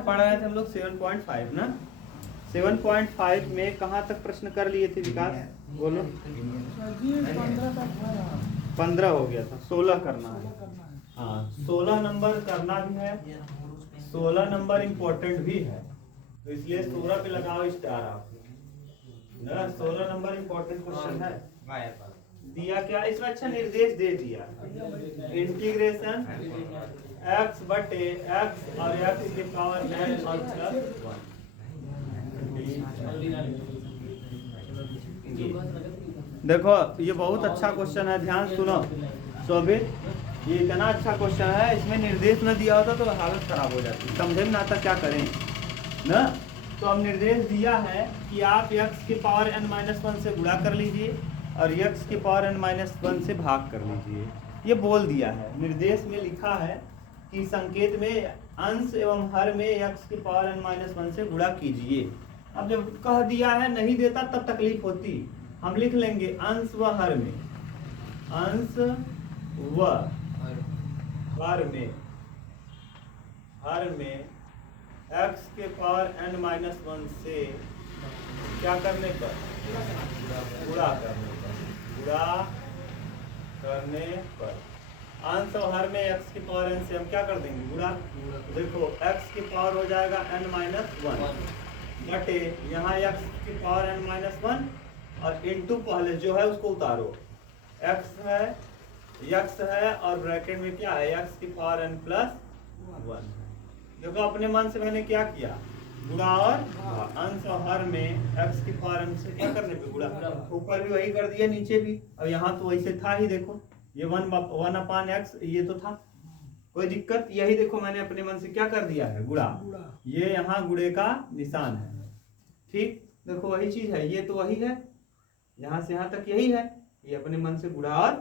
पढ़ा रहे थे हम लोग 7.5 ना। 7.5 में कहाँ तक प्रश्न कर लिए थे विकास, बोलो। 15 हो गया था, 16 करना है। हाँ 16 नंबर करना भी है, 16 नंबर इम्पोर्टेंट भी है, तो इसलिए 16 पे लगाओ स्टार आप ना। 16 नंबर इम्पोर्टेंट क्वेश्चन है। दिया क्या इसमें, अच्छा निर्देश दे दिया, इंटीग्रेशन x बटे x और x की पावर n और प्लस 1। देखो ये बहुत अच्छा क्वेश्चन है, ध्यान सुनो शोभित, ये इतना अच्छा क्वेश्चन है, इसमें निर्देश न दिया होता तो हालत खराब हो जाती, समझे में ना आता क्या करें ना। तो अब निर्देश दिया है कि आप x की पावर n-1 से गुणा कर लीजिए और x की पावर n-1 से भाग कर लीजिए, ये बोल दिया है। निर्देश में लिखा है कि संकेत में अंश एवं हर में x की पावर n-1 से गुणा कीजिए। अब जब कह दिया है, नहीं देता तब तकलीफ होती, हम लिख लेंगे अंश व हर में, अंश व हर में x के पावर n-1 से क्या करने पर, गुणा करने पर अंश और हर में x की पावर n से हम क्या कर देंगे, गुणा। देखो x की पावर हो जाएगा n-1 बटे यहाँ x की पावर n-1 और इनटू पहले जो है उसको उतारो, x है और ब्रैकेट में क्या है x की पावर n प्लस 1। देखो अपने मन से मैंने क्या किया, गुणा और अंश और हर में x की पावर n से क्या करने पे गुणा, ऊपर भी वही कर दिया नीचे भी, और यहाँ तो वैसे था ही, देखो ये 1/x ये तो था, कोई दिक्कत, यही देखो मैंने अपने मन से क्या कर दिया है, गुणा, ये यहाँ गुणे का निशान है, ठीक। देखो वही चीज है, ये तो वही है, यहाँ से यहाँ तक यही है, ये अपने मन से गुणा और।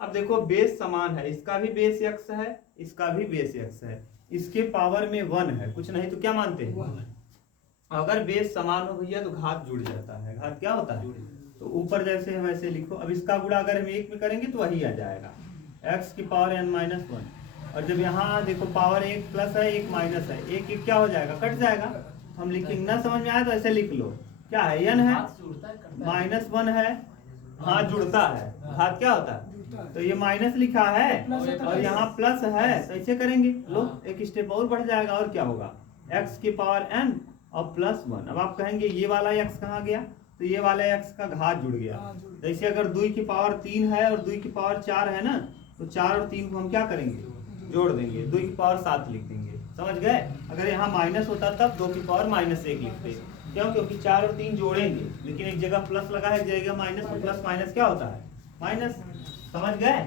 अब देखो बेस समान है, इसका भी बेस x है, इसका भी बेस x है, इसके पावर में 1 है, कुछ नहीं तो क्या मानते हैं, अगर बेस समान हो भैया तो घात जुड़ जाता है, घात क्या होता है, तो ऊपर जैसे है वैसे लिखो। अब इसका गुणा अगर हम 1 में करेंगे तो वही आ जाएगा x की पावर n-1, और जब यहाँ देखो पावर 1 प्लस है 1 माइनस है, 1 क्या हो जाएगा, कट जाएगा, हम लिखेंगे ना, समझ में आया तो ऐसे लिख लो, क्या है n है -1 है, हाँ जुड़ता है, घात क्या होता है, तो ये माइनस लिखा है और यहाँ प्लस है, तो ऐसे करेंगे, लो एक स्टेप और बढ़ जाएगा, और क्या होगा x की पावर n और प्लस 1। अब आप कहेंगे ये वाला x कहाँ गया, तो ये वाला x का घात जुड़ गया। जैसे अगर 2 की पावर 3 है और 2 की पावर 4 है ना, तो 4 और 3 को हम क्या करेंगे, जोड़ देंगे, 2 की पावर 7 लिख देंगे, समझ गए। अगर यहाँ माइनस होता तब 2 की पावर -1 लिखते, क्यों, क्योंकि 4 और 3 जोड़ेंगे, लेकिन एक जगह प्लस लगा है, एक जगह माइनस, तो प्लस माइनस क्या होता है, माइनस, समझ गए।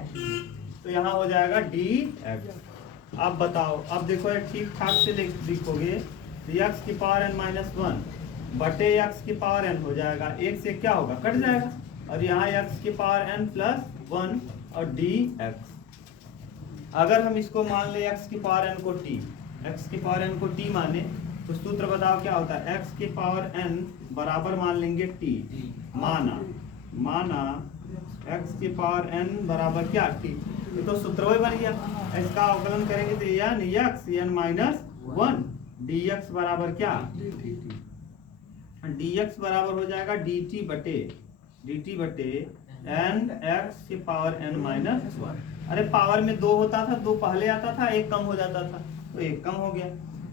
तो यहाँ हो जाएगा dx। अब बताओ, अब देखो ठीक ठाक से लिखोगे, x की पावर n-1 बटे x की पावर n हो जाएगा, 1 से क्या होगा, कट जाएगा, और यहाँ x की पावर n प्लस 1 और dx। अगर हम इसको मान ले x की पावर n को t, x की पावर n को t माने, तो सूत्र बताओ क्या होता है, x की पावर n बराबर मान लेंगे t, माना x की पावर n बराबर क्या, t, ये तो सूत्र वही बन गया। इसका अवकलन करेंगे तो x n-1 dx बराबर क्या, dx बराबर हो जाएगा dt बटे n x की पावर n-1। अरे पावर में 2 होता था, 2 पहले आता था, 1 कम हो जाता था, तो 1 कम हो गया।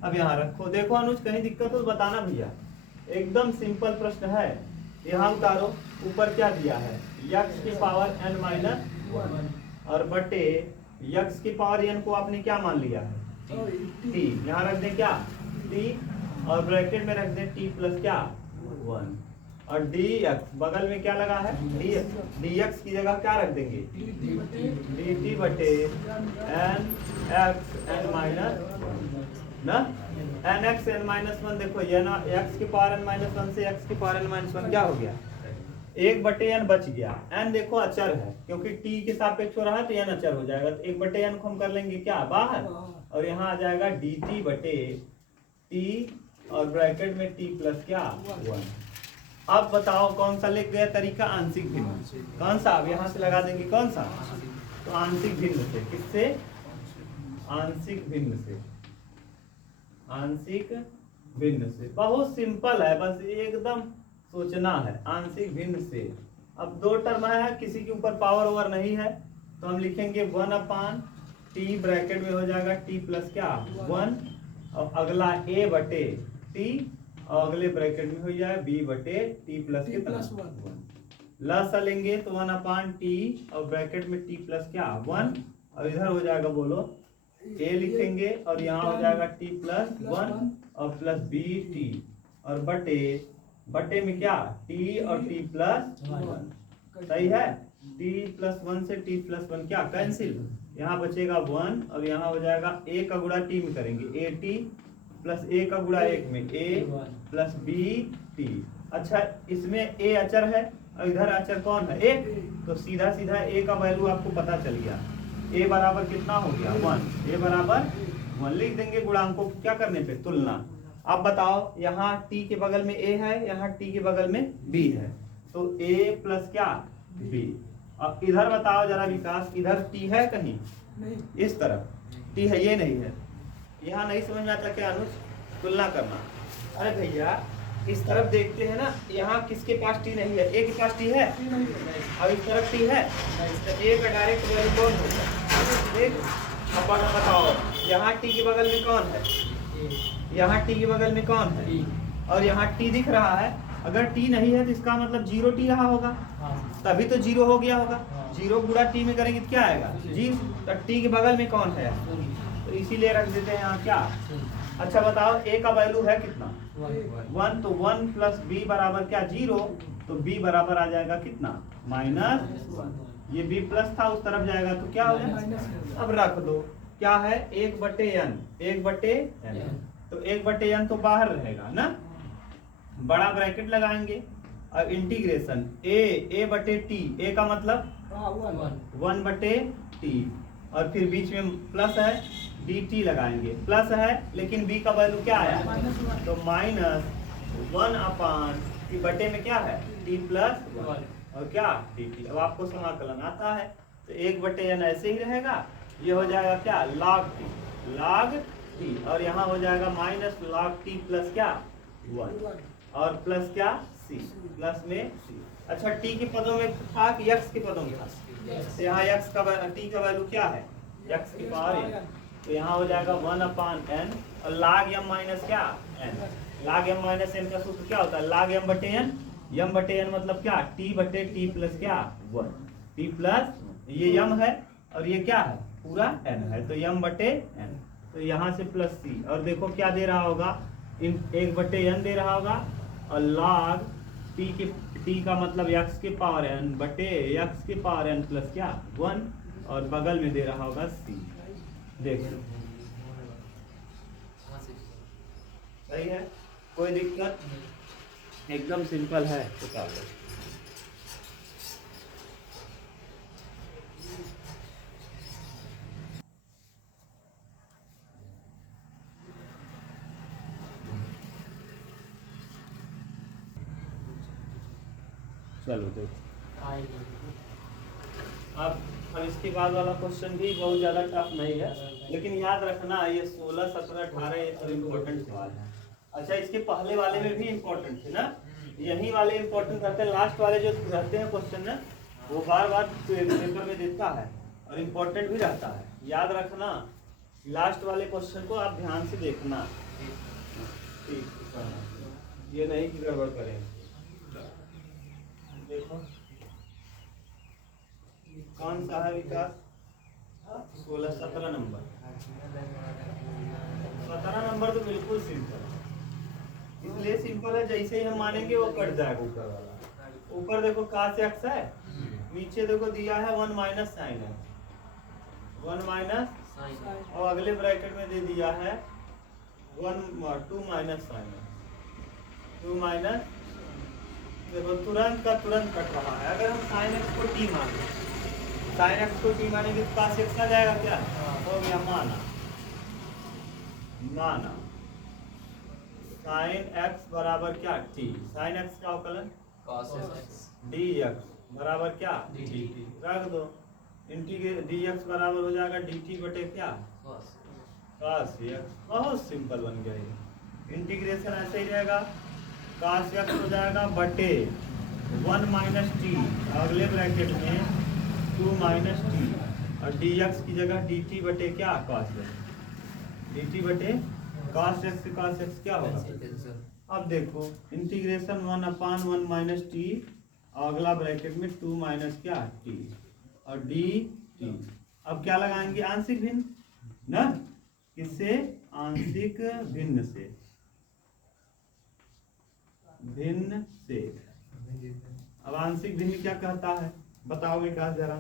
अब यहाँ रखो, देखो अनुज कहीं दिक्कत हो तो बताना भैया, एकदम सिंपल प्रश्न है। यहाँ उतारो, ऊपर क्या दिया है, x की पावर n-1 और बटे x की पावर n को आपने क्या मान लिया है, t, यहाँ रख दें क्या, t, और ब्रैकेट में रख दें t प्लस क्या 1, और dx बगल में क्या लगा है, dx की जगह क्या रख देंगे, dt बटे nx n-1 ना, nx n-1। देखो ये ना, x की पावर n-1 से x की पावर n-1 क्या हो गया, 1 बटे n बच गया, n देखो अचर है, क्योंकि t के सापेक्ष हो रहा है तो n अचर हो जाएगा, तो 1 बटे n को हम कर लेंगे क्या बाहर, और यहाँ आ जाएगा dt बटे t और ब्रैकेट में t प्लस क्या 1। अब बताओ कौन सा लिख गया तरीका, आंशिक भिन्न, कौन सा, अब यहाँ से लगा देंगे कौन सा, तो आंशिक भिन्न से, किससे, आंशिक भिन्न से, आंशिक भिन्न से। बहुत सिंपल है, बस एकदम सोचना है। आंशिक भिन्न से, अब दो टर्म है, किसी के ऊपर पावर ओवर नहीं है, तो हम लिखेंगे 1/t, ब्रैकेट में हो जाएगा t प्लस क्या 1, और अगला a बटे t, और अगले ब्रैकेट में हो जाएगा b बटे t प्लस कितना 1। लस लेंगे तो 1/t, और ब्रैकेट में t प्लस क्या 1, और इधर हो जाएगा बोलो a लिखेंगे, और यहाँ हो जाएगा t प्लस 1 और प्लस b t, और बटे में क्या t और t प्लस 1। सही है, t प्लस 1 से t प्लस 1 क्या कैंसिल, यहाँ बचेगा 1, और यहाँ हो जाएगा a का गुणा t में करेंगे a t प्लस a का गुणा 1 में a प्लस b t। अच्छा, इसमें a अचर है और इधर अचर कौन है 1, तो सीधा सीधा a का वैल्यू आपको पता चल गया। a बराबर कितना हो गया 1, a बराबर 1 लिख देंगे गुणांकों को क्या करने पे तुलना। अब बताओ, यहाँ t के बगल में a है, यहाँ t के बगल में b है, तो a प्लस क्या b। अब इधर बताओ जरा विकास, इधर t है कहीं नहीं, इस तरफ t है, ये नहीं है। यहाँ नहीं समझ में आता क्या अनुज, तुलना करना। अरे भैया इस तरफ देखते हैं ना, यहाँ किसके पास t नहीं है, a के पास t है, और इस तरफ t है, तो a का डायरेक्ट वैल्यू कौन होगा एक। अब बताओ, यहाँ t के बगल में कौन है, यहाँ t के बगल में कौन है, और यहाँ t दिख रहा है। अगर t नहीं है तो इसका मतलब 0t रहा होगा, तभी तो 0 हो गया होगा। 0 गुणा t में करेंगे तो क्या आएगा 0, तो t के बगल में कौन है, तो इसीलिए रख देते हैं यहाँ क्या। अच्छा बताओ, a का वैल्यू है कितना 1, तो 1 प्लस b बराबर क्या 0, तो b बराबर आ जाएगा कितना -1। ये b प्लस था, उस तरफ जाएगा तो क्या हो जाएगा, अब रख दो क्या है 1/n, 1/n, तो 1/n तो बाहर रहेगा ना, बड़ा ब्रैकेट लगाएंगे, और इंटीग्रेशन a बटे t, a का मतलब 1/t, और फिर बीच में प्लस है dt लगाएंगे, प्लस है लेकिन b का वैल्यू क्या आया, तो -1/t बटे में क्या है t प्लस 1, और क्या dt। अब आपको समाकलन आता है, तो 1/n ऐसे ही रहेगा, ये हो जाएगा क्या log t, और यहाँ हो जाएगा -log t प्लस क्या 1, और प्लस क्या c, प्लस में c। अच्छा, t के पदों में था कि x के पदों में था, तो यहाँ x का t का वैल्यू क्या है x की पावर n, तो यहाँ हो जाएगा 1/n, और log m माइनस क्या n, log m minus n का सूत्र क्या होता है log m बटे n, m बटे n मतलब क्या t बटे t प्लस क्या 1, t प्लस ये m है और ये क्या है पूरा n है, तो m बटे n, तो यहाँ से प्लस c, और देखो क्या दे रहा होगा 1/n दे रहा होगा, और log t का मतलब x के पावर n बटे x के पावर n प्लस क्या 1, और बगल में दे रहा होगा c। देख लो सही है, कोई दिक्कत, एकदम सिंपल है, बता दो। चलो देखो, अब इसके बाद वाला क्वेश्चन भी बहुत ज़्यादा टफ नहीं है, लेकिन याद रखना ये 16, 17, 18 ये सब इम्पोर्टेंट सवाल है। अच्छा, इसके पहले वाले में भी इम्पोर्टेंट थे ना, यही वाले इम्पोर्टेंट रहते हैं, लास्ट वाले जो रहते हैं क्वेश्चन ना वो बार बार पेपर में देता है और इम्पोर्टेंट भी रहता है। याद रखना, लास्ट वाले क्वेश्चन को आप ध्यान से देखना, ठीक, ये नहीं कि गड़बड़ करें। देखो कौन सा है विकास, 16, 17 नंबर, 17 नंबर तो बिल्कुल सिंपल है, इसलिए सिंपल है जैसे ही हम मानेंगे वो कट जाएगा ऊपर वाला। ऊपर देखो cos x है, नीचे देखो दिया है 1 माइनस साइन है, 1 माइनस, और अगले ब्रैकेट में दे दिया है 2 माइनस साइन है, 2 माइनस, देखो तुरंत का तुरंत कट रहा है। अगर हम साइन एक्स को t माने, साइन एक्स को t मानेंगे तो cos x आ जाएगा, क्या हो गया माना साइन x बराबर क्या t, साइन x का अवकलन cos x dx बराबर क्या dt, रख दो, इंटीग्रेट डी एक्स बराबर हो जाएगा डी टी बटे क्या cos x। बहुत सिंपल बन गया ये। इंटीग्रेशन ऐसे ही रहेगा, cos x हो जाएगा बटे 1 माइनस टी, अगले ब्रैकेट में 2 माइनस टी, और dx की जगह dt बटे क्या cos x, dt बटे cos x से cos x क्या होगा। अब देखो इंटीग्रेशन 1/1 माइनस टी, अगला ब्रैकेट में 2 माइनस क्या टी और dt। अब क्या लगाएंगे, आंशिक भिन्न ना, किससे, आंशिक भिन्न से, भिन्न से। अब आंशिक भिन्न क्या कहता है बताओगे क्या जरा।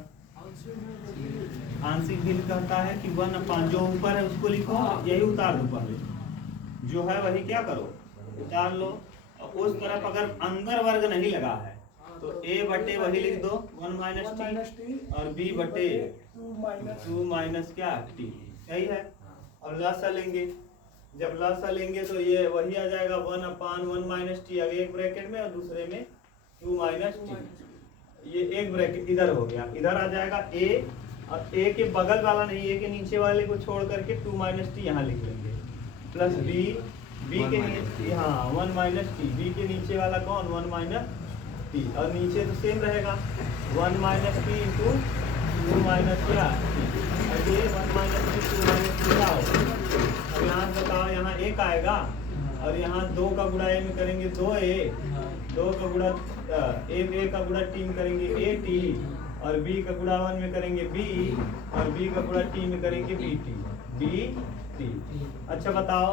आंशिक भिन्न कहता है कि 1/, जो ऊपर है उसको लिखो, यही उतार दो, पहले जो है वही क्या करो उतार लो। और उस तरफ अगर अंदर वर्ग नहीं लगा है तो a बटे वही लिख दो 1 माइनस टी, और b बटे 2 माइनस क्या टी, सही है। अब लसा लेंगे, जब लसा लेंगे तो ये वही आ जाएगा 1/1 माइनस टी, अगर एक ब्रैकेट में और दूसरे में 2 माइनस टी। ये एक ब्रैकेट इधर हो गया, इधर आ जाएगा a, और a के बगल वाला नहीं, a के नीचे वाले को छोड़ करके 2 माइनस टी यहाँ लिख लेंगे, प्लस b के नीचे, हाँ 1 माइनस टी, b के नीचे वाला कौन 1 माइनस टी, और नीचे तो सेम रहेगा 1 माइनस टी इंटू 2 माइनस क्या टी, और ये 1 माइनस टी 2 माइनस टी क्या होगा। अब यहाँ बताओ, यहाँ एक आएगा और यहाँ 2 का गुणा ए में करेंगे 2a, 2 का गुणा a का गुणा टी में करेंगे a टी, और b का गुणा 1 में करेंगे b, और b का गुणा टी में करेंगे b टी। अच्छा बताओ,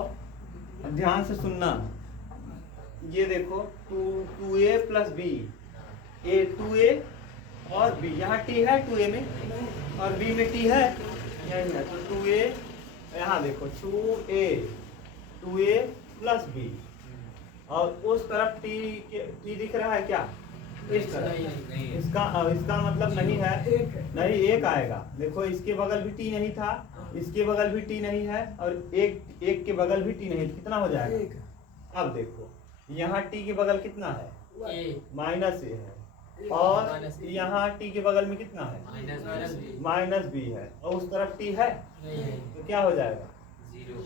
ध्यान से सुनना, ये देखो 2a प्लस b, 2a और b, यहाँ t है 2a में और b में t है यही है, तो 2a, यहाँ देखो 2a प्लस b, और उस तरफ t दिख रहा है क्या, इस तरफ, इसका मतलब नहीं है, नहीं एक आएगा। देखो इसके बगल भी t नहीं था, इसके बगल भी t नहीं है, और एक के बगल भी t नहीं, कितना हो जाएगा। अब देखो यहाँ t के बगल कितना है, माइनस a है, और यहाँ t के बगल में कितना है, माइनस b है, और उस तरफ t है, तो क्या हो जाएगा 0।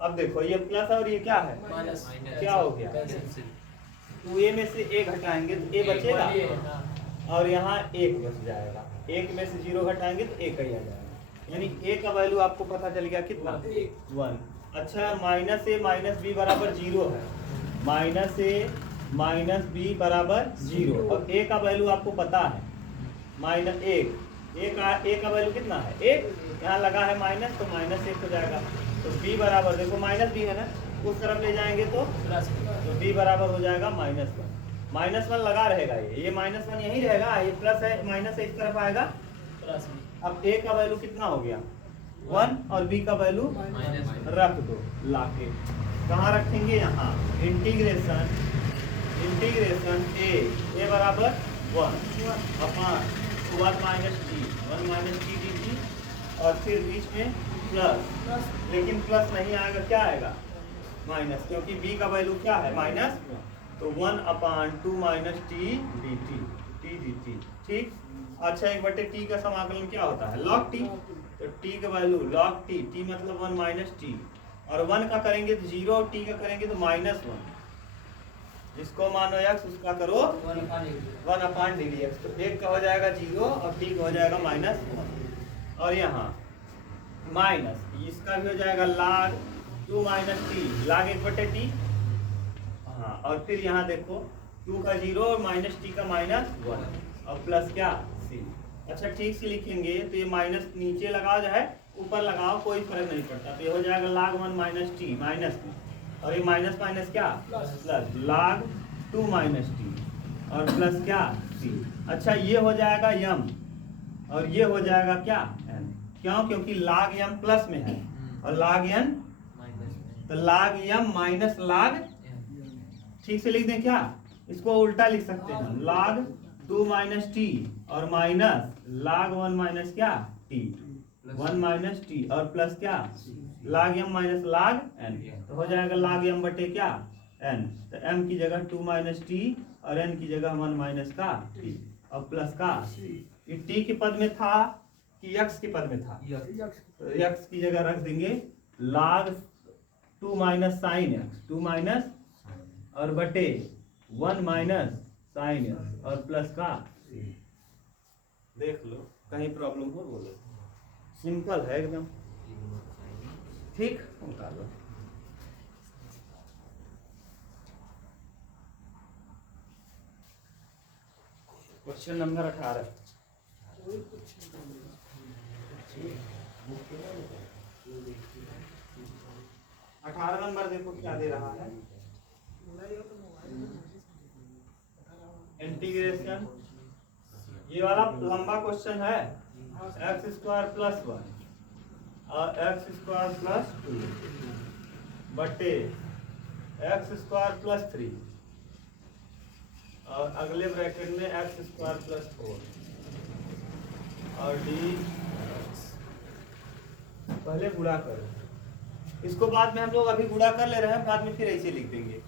अब देखो ये प्लस और ये क्या है माइनस, क्या हो गया, 2a में से a घटाएंगे तो a बचेगा, और यहाँ 1 बच जाएगा, 1 में से 0 घटाएंगे तो 1 ही आ जाएगा, यानी a का वैल्यू आपको पता चल गया कितना 1। अच्छा माइनस a माइनस b बराबर 0 है, माइनस a माइनस b बराबर 0, और a का वैल्यू आपको पता है माइनस 1, a का वैल्यू कितना है 1, यहाँ लगा है माइनस तो माइनस 1 हो जाएगा, तो b बराबर देखो माइनस b है ना, उस तरफ ले जाएंगे तो b बराबर हो जाएगा माइनस 1 लगा रहेगा, ये माइनस 1 यही रहेगा, ये प्लस है माइनस है इस तरफ आएगा। अब a का वैल्यू कितना हो गया 1, और b का वैल्यू रख दो लाके, कहाँ रखेंगे यहाँ, इंटीग्रेशन a बराबर 1 माइनस टी dt, और फिर बीच में प्लस, लेकिन प्लस नहीं आएगा, क्या आएगा माइनस, क्योंकि b का वैल्यू क्या है माइनस, तो 1/2 माइनस टी dt, ठीक। अच्छा 1/t का समाकलन क्या होता है log t, तो t का वैल्यू log t मतलब 1 माइनस टी, और 1 का करेंगे तो 0, और t का करेंगे तो -1, जिसको मानो x उसका करो 1/dx, तो 1 का हो जाएगा 0 और t का हो जाएगा -1, और यहाँ माइनस इसका भी हो जाएगा log 2 minus T, log 1/t, हाँ, और फिर यहाँ देखो 2 का 0 और माइनस टी का -1, और प्लस क्या c। अच्छा ठीक से लिखेंगे तो ये माइनस नीचे लगाओ चाहे ऊपर लगाओ कोई फर्क नहीं पड़ता, तो ये हो जाएगा log 1 माइनस टी माइनस, और ये माइनस माइनस क्या प्लस, log 2 माइनस टी और प्लस क्या c। अच्छा ये हो जाएगा m, और ये हो जाएगा क्या n, क्यों, क्योंकि log m प्लस में है और log n, तो log m माइनस log, ठीक से लिख दें क्या, इसको उल्टा लिख सकते हैं, log 2 माइनस टी और माइनस log 1 माइनस क्या टी, 1 माइनस टी और प्लस क्या log m minus log n, तो हो जाएगा log m बटे क्या n, तो m की जगह 2 माइनस टी और n की जगह 1 माइनस का टी और प्लस का, ये t के पद में था कि यक्स के पद में था? तो यक्स की जगह रख देंगे log 2 minus sine x, 2 minus और बटे 1 माइनस साइन एक्स और प्लस का देख लो कहीं प्रॉब्लम हो बोलो, सिंपल है एकदम। ठीक, निकालो। Question number 18। 18 नंबर देखो क्या दे रहा है। इंटीग्रेशन, ये वाला लंबा क्वेश्चन है। एक्स स्क्वायर प्लस 1 और एक्स स्क्वायर प्लस 2 बटे एक्स स्क्वायर प्लस 3 और अगले ब्रैकेट में एक्स स्क्वायर प्लस 4 और डी। पहले गुणा करो, इसको बाद में हम लोग अभी गुणा कर ले रहे हैं, बाद में फिर ऐसे लिख देंगे।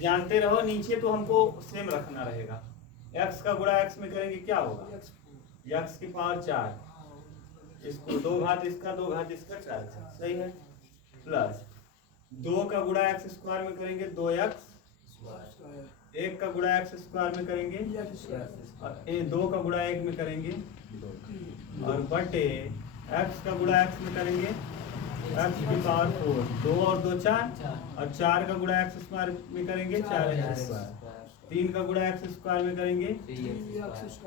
जानते रहो नीचे तो हमको सेम रखना रहेगा। एक्स का गुणा एक्स में करेंगे क्या होगा? एक्स की पावर 4, इसको 2 घात इसका 2 घात इसका 4, सही है। प्लस 2 का गुणा एक्स स्क्वायर में करेंगे 2x, 1 का गुणा एक्स स्क्वायर में करेंगे और 2 का गुणा 1 में करेंगे 2 और बटे एक्स का गुणा एक्स में करेंगे एक्स की पावर 4, 2 और 2 4 और 4 का गुणा एक्स स्क्वायर में करेंगे 4x स्क्वायर, 3 का गुणा एक्स स्क्वायर में करेंगे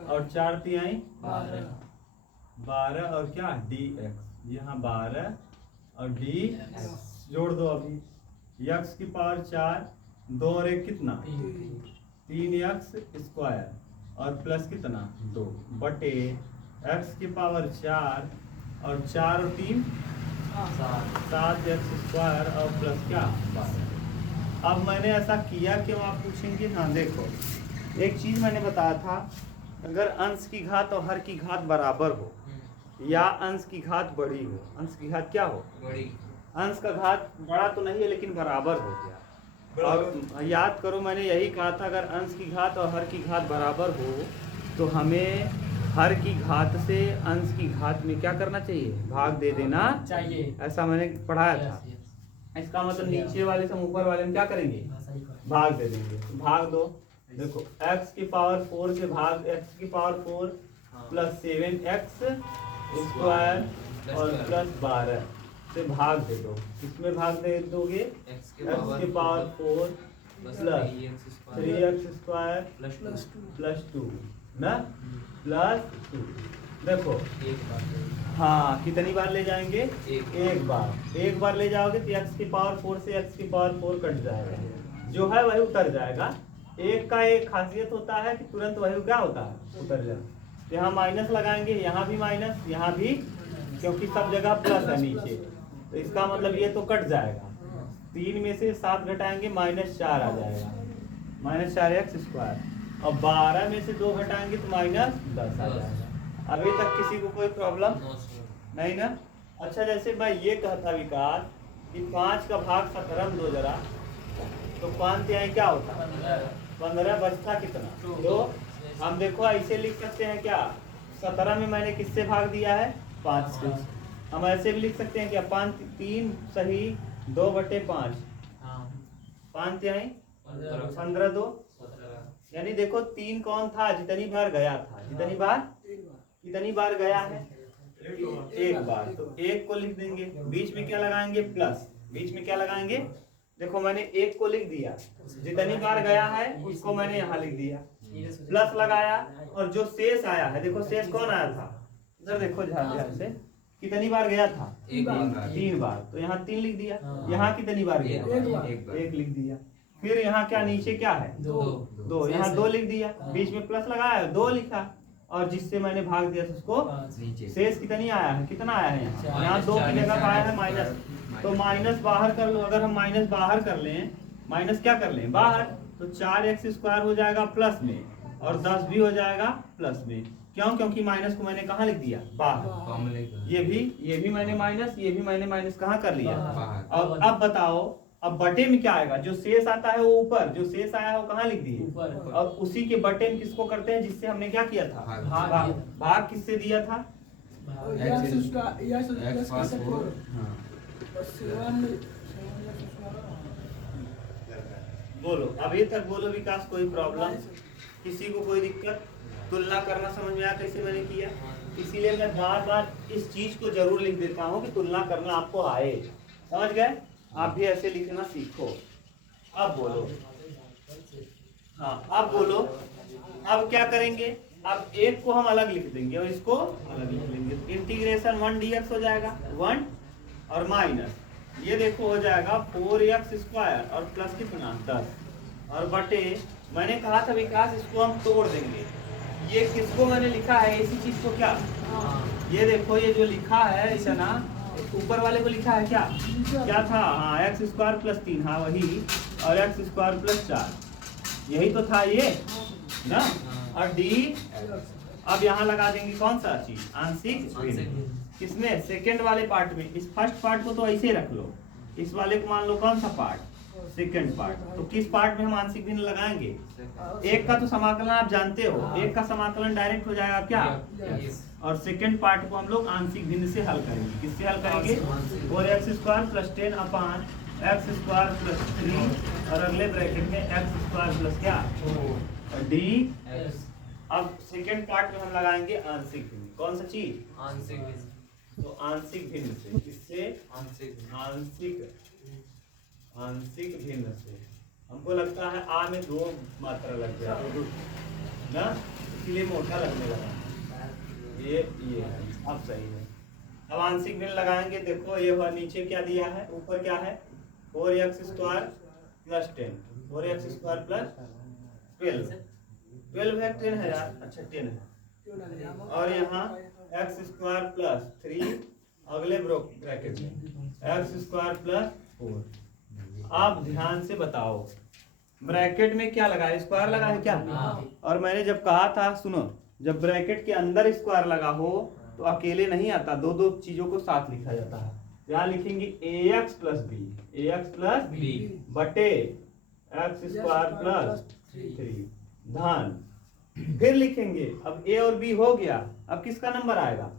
और 4 तिहाई 12 और क्या dx, यहाँ 12 और d जोड़ दो अभी। x की पावर 4, 2 और 1 कितना 3x स्क्वायर और प्लस कितना 2 बटे x की पावर 4 और 4 और 3 7x स्क्वायर और प्लस क्या 12। अब मैंने ऐसा किया क्यों आप पूछेंगे? हाँ देखो, एक चीज मैंने बताया था, अगर अंश की घात और हर की घात बराबर हो या अंश की घात बड़ी हो, अंश की घात क्या हो बड़ी, अंश का घात बड़ा तो नहीं है लेकिन बराबर हो गया। और याद करो मैंने यही कहा था, अगर अंश की घात और हर की घात बराबर हो तो हमें हर की घात से अंश की घात में क्या करना चाहिए? भाग दे देना चाहिए। ऐसा मैंने पढ़ाया था। इसका मतलब नीचे वाले से ऊपर वाले में क्या करेंगे? भाग दे देंगे। भाग दो, देखो x की पावर 4 से भाग x की पावर 4 प्लस 7x स्क्वायर और प्लस 12 से भाग दे दो। किसमें भाग दे दोगे? x की power 4 plus 3x square plus 2 ना प्लस 2। देखो हाँ कितनी बार ले जाएंगे? एक बार ले जाओगे तो x की पावर 4 से x की पावर 4 कट जाएगा, जो है वही उतर जाएगा। एक का एक खासियत होता है कि तुरंत वही क्या होता है उतर जाए। यहाँ माइनस लगाएंगे, यहाँ भी माइनस, यहाँ भी, क्योंकि सब जगह प्लस है नीचे, तो इसका मतलब ये तो कट जाएगा। 3 में से 7 घटाएंगे -4 आ जाएगा, -4x स्क्वायर। और 12 में से 2 घटाएंगे तो -10 आ जाएगा। अभी तक किसी को कोई प्रॉब्लम नहीं ना? अच्छा, जैसे मैं ये कहता विकास कि 5 का भाग 17 में दो जरा, तो 5 तिहाई क्या होता? 15 बचता कितना? 2। हम देखो ऐसे लिख सकते हैं क्या? 17 में मैंने किससे भाग दिया है? 5 से। हम ऐसे भी लिख सकते हैं क्या? 5 3 सही 2 बटे 5, 5 तिहाई 15 2, यानी देखो 3 कौन था? जितनी बार गया था, जितनी बार कितनी बार गया है? एक बार। तो 1 को लिख देंगे, बीच में क्या लगाएंगे? प्लस। बीच में क्या लगाएंगे? देखो मैंने 1 को लिख दिया, जितनी बार गया है उसको मैंने यहाँ लिख दिया, प्लस लगाया, और जो शेष आया है, देखो शेष कौन आया था? इधर देखो ध्यान से, कितनी बार गया था? 3 बार, तो यहाँ 3 लिख दिया। यहाँ कितनी बार गया? 1 लिख दिया। फिर यहाँ क्या नीचे क्या है? 2, यहाँ 2 लिख दिया, बीच में प्लस लगाया 2 लिखा, और जिससे मैंने भाग दिया उसको शेष कितनी आया है? कितना आया है? यहाँ 2 की जगह आया है माइनस, तो माइनस बाहर कर लो। अगर हम माइनस बाहर कर लें, माइनस क्या कर लें बाहर, तो 4x स्क्वायर हो जाएगा प्लस में, और 10 भी हो जाएगा प्लस में। क्यों? क्योंकि माइनस को मैंने कहाँ लिख दिया? बाहर। ये भी मैंने माइनस, ये भी मैंने माइनस कहाँ कर लिया? और अब बताओ, अब बटे में क्या आएगा? जो शेष आता है वो ऊपर, जो शेष आया है वो कहाँ लिख दिए? और उसी के बटे में किसको करते हैं? जिससे हमने क्या किया था? भाग। किससे दिया था? बोलो, अभी तक बोलो विकास, कोई प्रॉब्लम, किसी को कोई दिक्कत? तुलना करना समझ में आया कैसे मैंने किया? इसीलिए मैं बार बार इस चीज को जरूर लिख देता हूँ कि तुलना करना आपको आए। समझ गए? आप भी ऐसे लिखना सीखो। अब बोलो, हाँ अब बोलो, अब क्या करेंगे? अब एक को हम अलग लिख देंगे और इसको अलग लिख लेंगे। इंटीग्रेशन 1 dx हो जाएगा 1 और माइनस ये देखो हो जाएगा 4x स्क्वायर और प्लस कितना 10 और बटे, मैंने कहा था विकास इसको हम तोड़ देंगे। ये किसको मैंने लिखा है इसी चीज को? क्या ये देखो, ये जो लिखा है इतना ऊपर वाले को लिखा है क्या था? हाँ एक्स स्क्वायर प्लस 3, हाँ वही, और एक्स स्क्वायर प्लस 4, यही तो था ये ना। और डी अब यहाँ लगा देंगे कौन सा चीज? आंशिक भिन्न। किसमें? सेकंड वाले पार्ट में। इस फर्स्ट पार्ट को तो ऐसे रख लो, इस वाले को मान लो कौन सा पार्ट? Second part. तो किस पार्ट में हम आंशिक भिन्न लगाएंगे? एक का तो समाकलन आप जानते हो, एक का समाकलन डायरेक्ट हो जाएगा क्या? और सेकंड पार्ट को हम लोग आंशिक भिन्न से हल करेंगे। किससे हल करेंगे? 4x स्क्वायर प्लस 10 अपान एक्स स्क्वायर प्लस 3 और अगले ब्रैकेट में एक्स स्क्वायर प्लस क्या? डी। अब सेकंड पार्ट में हम लगाएंगे आंशिक भिन्न। कौन सा चीज? आंशिक भिन्न। तो आंशिक भिन्न से, किससे? आंशिक भिन्न से। हमको लगता है आ में 2 मात्रा लग गया ना, इसलिए मोटा लगने लगा। ये है, अब सही है। अब आंशिक भिन्न लगाएंगे। देखो ये हुआ, नीचे क्या दिया है, ऊपर क्या है? 4x square plus 10, 4x square plus 12 है, 10 है यार, अच्छा 10 है। और यहाँ x स्क्वायर प्लस 3 अगले ब्रैकेट में x स्क्वायर प्लस 4। आप ध्यान से बताओ, ब्रैकेट में क्या लगा है? स्क्वायर लगा है क्या? और मैंने जब कहा था, सुनो, जब ब्रैकेट के अंदर स्क्वायर लगा हो तो अकेले नहीं आता, दो चीजों को साथ लिखा जाता है। यहाँ लिखेंगे ax प्लस बी बटे एक्स स्क्वायर प्लस 3 धन, फिर लिखेंगे। अब a और b हो गया, अब किसका नंबर आएगा?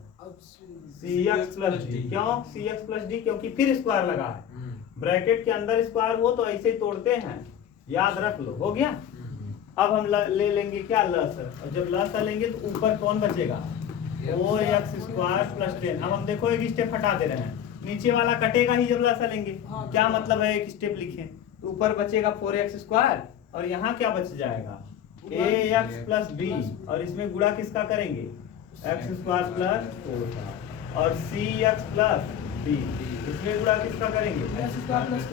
cx plus D. क्यों cx प्लस डी? क्योंकि फिर स्क्वायर लगा है। ब्रैकेट के अंदर स्क्वायर हो तो ऐसे ही तोड़ते हैं, याद रख लो। हो गया? अब हम ले लेंगे क्या? लसर। और जब लसर लेंगे तो ऊपर कौन बचेगा? 4x square plus 10। अब हम देखो एक स्टेप हटा दे रहे हैं, नीचे वाला कटेगा ही जब लसर लेंगे। क्या मतलब है? एक स्टेप लिखें तो ऊपर बचेगा 4x स्क्वायर और यहाँ क्या बच जाएगा? ax प्लस बी, और इसमें गुणा किसका करेंगे? x स्क्वायर प्लस 4 का, और cx प्लस डी, इसमें गुणा किसका करेंगे? x स्क्वायर प्लस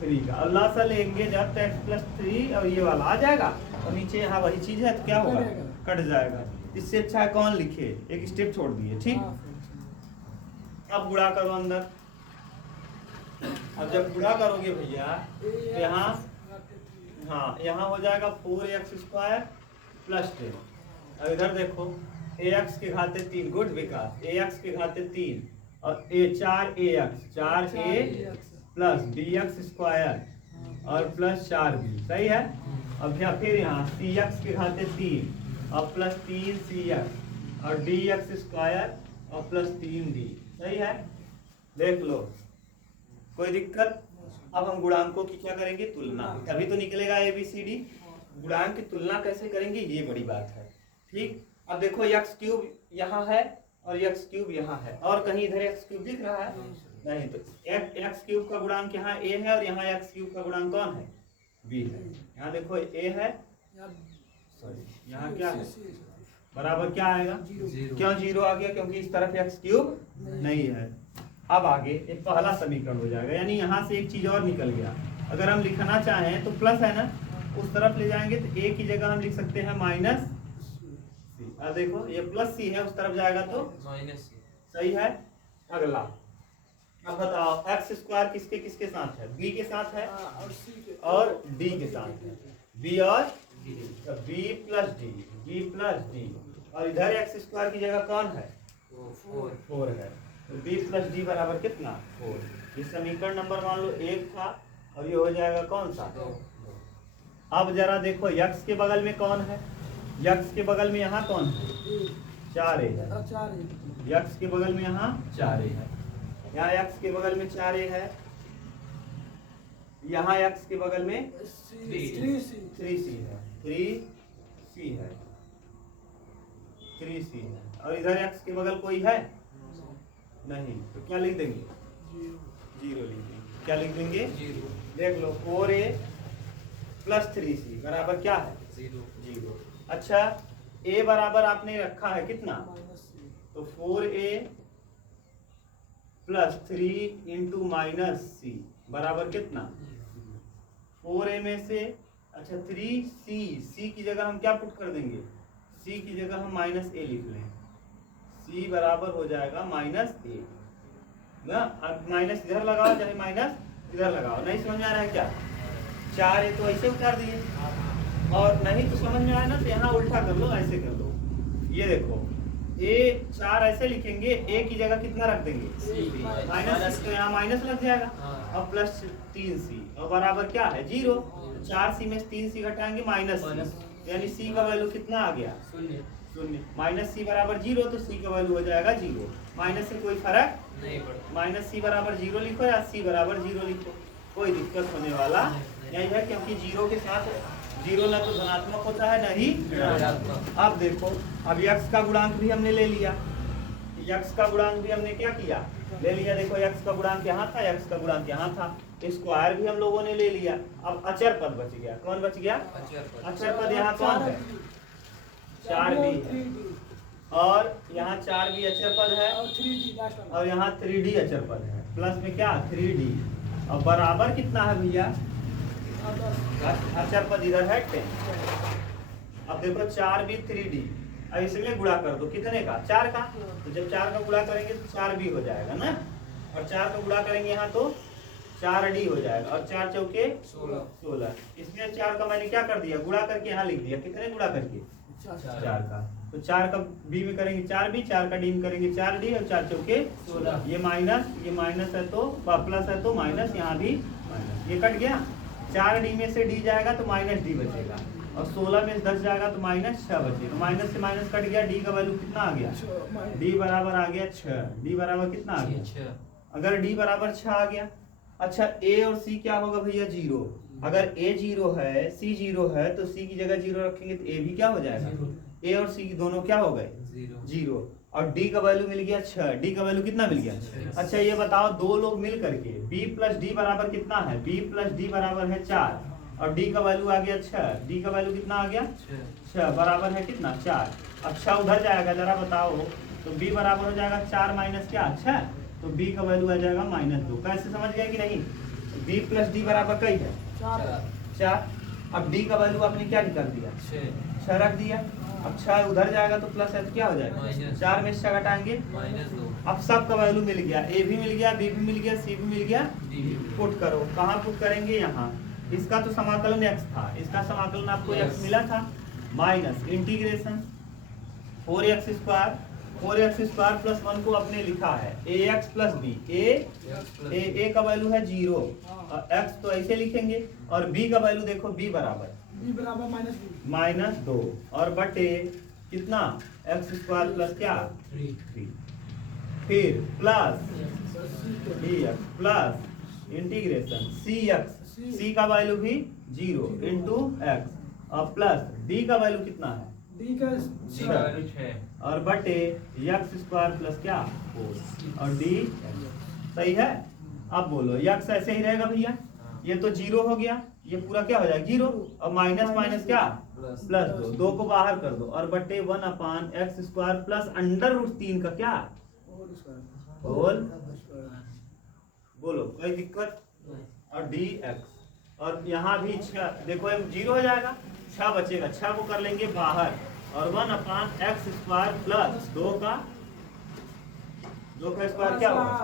3 का। और लसा लेंगे जब तो x प्लस 3 और ये वाला आ जाएगा, और नीचे यहाँ वही चीज है तो क्या होगा? कट जाएगा। इससे अच्छा है कौन लिखे? एक स्टेप छोड़ दिए, ठीक। अब गुणा करो अंदर। अब जब गुणा करोगे भैया तो यहाँ, हाँ यहाँ हो जाएगा 4x स्क्वायर प्लस 10। अब इधर देखो, ax के घाते 3, गुड विकास, ax के घाते 3 और 4a प्लस bx स्क्वायर और प्लस 4b, सही है। अब फिर यहाँ cx के घाते 3 और प्लस 3cx और dx स्क्वायर और प्लस 3d, सही है। देख लो, कोई दिक्कत? अब हम गुणांकों की क्या करेंगे? तुलना। तभी तो निकलेगा ABCD। गुणांक की तुलना कैसे करेंगे, ये बड़ी बात है, ठीक। अब देखो x क्यूब यहाँ है और x क्यूब यहाँ है, और कहीं इधर x क्यूब दिख रहा है? नहीं। तो x क्यूब का गुणांक यहाँ a है और यहाँ x क्यूब का गुणांक कौन है? b है। यहाँ देखो a है, सॉरी यहाँ क्या है? बराबर क्या आएगा? क्यों 0 आ गया? क्योंकि इस तरफ x क्यूब नहीं है। अब आगे एक पहला समीकरण हो जाएगा, यानी यहाँ से एक चीज और निकल गया। अगर हम लिखना चाहें तो प्लस है ना, उस तरफ ले जाएंगे तो a की जगह हम लिख सकते हैं माइनस सी। अब देखो ये प्लस सी है, उस तरफ जाएगा तो माइनस सी, सही है। अगला, अब बताओ एक्स स्क्वायर किसके किसके साथ है? b के साथ है और d के साथ है। b और b प्लस डी, और इधर एक्स स्क्वायर की जगह कौन है? 4 है। तो b प्लस डी बराबर कितना? 4। ये समीकरण नंबर मान लो 1 था और ये हो जाएगा कौन सा? 2। अब जरा देखो x के बगल में कौन है? x के बगल में यहाँ कौन है? 4a है। x के बगल में यहाँ 4a है, यहाँ x के बगल में 4a है, यहाँ x के बगल में 3c है, 3c है, और इधर x के बगल कोई है नहीं, तो क्या लिख देंगे? 0 लिख देंगे। क्या लिख देंगे? 0। देख लो 4a प्लस 3c बराबर क्या है? 0। अच्छा a बराबर आपने रखा है कितना? तो 4a plus 3 into minus c बराबर कितना? 4a में से अच्छा 3c की जगह हम क्या पुट कर देंगे? c की जगह हम माइनस a लिख लें, c बराबर हो जाएगा माइनस a ना। अब माइनस इधर लगाओ चाहे माइनस इधर लगाओ, नहीं समझ में आ रहा है क्या? 4a तो ऐसे उतार दिए, और नहीं तो समझ में आया ना तो यहाँ उल्टा कर लो, ऐसे कर लो। ये देखो a 4 ऐसे लिखेंगे, a की जगह कितना रख देंगे? माइनस, तो यहाँ माइनस लग जाएगा, और प्लस 3c और बराबर क्या है? 0। 4c में 3c घटाएंगे माइनस, यानी c का वैल्यू कितना आ गया? 0। माइनस c बराबर 0, तो c का वैल्यू हो जाएगा 0। माइनस से कोई फर्क नहीं पड़ता, माइनस c बराबर 0 लिखो या c बराबर 0 लिखो, कोई दिक्कत होने वाला नहीं है, क्योंकि 0 के साथ 0 ना तो धनात्मक होता है ना ही ऋणात्मक। अब देखो, अब x का गुणांक भी हमने ले लिया, x का गुणांक भी हमने क्या किया? ले लिया। देखो x का गुणांक यहाँ था, x का गुणांक यहाँ था, स्क्वायर भी हम लोगों ने ले लिया। अब अचर पद बच गया। कौन बच गया? अचर पद यहाँ कौन है? 4b है, और यहाँ 4b अचर पद है, और यहाँ 3d अचर पद है, प्लस में क्या? 3d, और बराबर कितना है भैया? अचर पद इधर है 10। अब देखो 4b 3d, अब इसमें गुणा कर दो, कितने का? 4 का। तो जब 4 का गुणा करेंगे तो 4b हो जाएगा ना, और 4 का गुणा करेंगे यहाँ तो 4d हो जाएगा, और 4 चौके 16। इसमें 4 का मैंने क्या कर दिया? गुणा करके यहाँ लिख दिया। कितने गुणा करके? 4 का। तो 4 का b में करेंगे 4b, 4 का d में करेंगे 4d, और 4 चौके 16। ये माइनस है तो प्लस है तो माइनस, यहाँ भी माइनस, ये कट गया। 4d में से d जाएगा तो माइनस d बचेगा, और 16 में 10 जाएगा तो माइनस 6 बचेगा। तो माइनस से माइनस कट गया, d का वैल्यू कितना आ गया? d बराबर आ गया 6। d बराबर कितना आ गया? अगर d बराबर 6 आ गया, अच्छा a और c क्या होगा भैया? 0। अगर a 0 है, c 0 है, तो c की जगह 0 रखेंगे तो a भी क्या हो जाएगा? a और c दोनों क्या हो गए? 0। और d का वैल्यू मिल गया 6। d का वैल्यू कितना मिल गया? 6। अच्छा ये बताओ, दो लोग मिल करके b प्लस d बराबर कितना है? b प्लस d बराबर है 4, और d का वैल्यू आ गया 6। d का वैल्यू कितना आ गया? 6 बराबर है कितना? 4। अब 6 उधर जाएगा, जरा बताओ, तो b बराबर हो जाएगा 4 माइनस क्या? 6, तो b का वैल्यू आ जाएगा -2। कैसे समझ गए कि नहीं? b प्लस d बराबर कई है? 4। अब d का वैल्यू आपने क्या निकाल दिया? 6 रख दिया। अब 6 उधर जाएगा तो प्लस है तो क्या हो जाएगा? 4 में 6 घटाएंगे -2। अब सब का वैल्यू मिल गया, a भी मिल गया, b भी मिल गया, c भी मिल गया, d भी। पुट करो, कहाँ पुट करेंगे? यहाँ। इसका तो समाकलन x था, इसका समाकलन आपको x मिला था, minus integration 4x square plus 1 को अपने लिखा है ax प्लस b। a का वैल्यू है 0, और x तो ऐसे लिखेंगे, और b का वैल्यू देखो, b बराबर -2, और बटे कितना? x स्क्वायर प्लस क्या? 3, फिर plus dx plus integration c का वैल्यू भी 0 इंटू x, और प्लस d का वैल्यू कितना है? d का 6, और बटे x स्क्वायर प्लस क्या? 4, और d। सही है? अब बोलो, x ऐसे ही रहेगा भैया, ये तो 0 हो गया, ये पूरा क्या हो जाएगा? 0, और माइनस माइनस क्या? प्लस 2 को बाहर कर दो, और बटे 1/x स्क्वायर प्लस √3 का क्या? होल। बोलो कोई दिक्कत? और dx, और यहाँ भी 6, देखो 0 हो जाएगा, 6 बचेगा, 6 को कर लेंगे बाहर, और 1/x स्क्वायर प्लस 2 का स्क्वायर क्या होगा?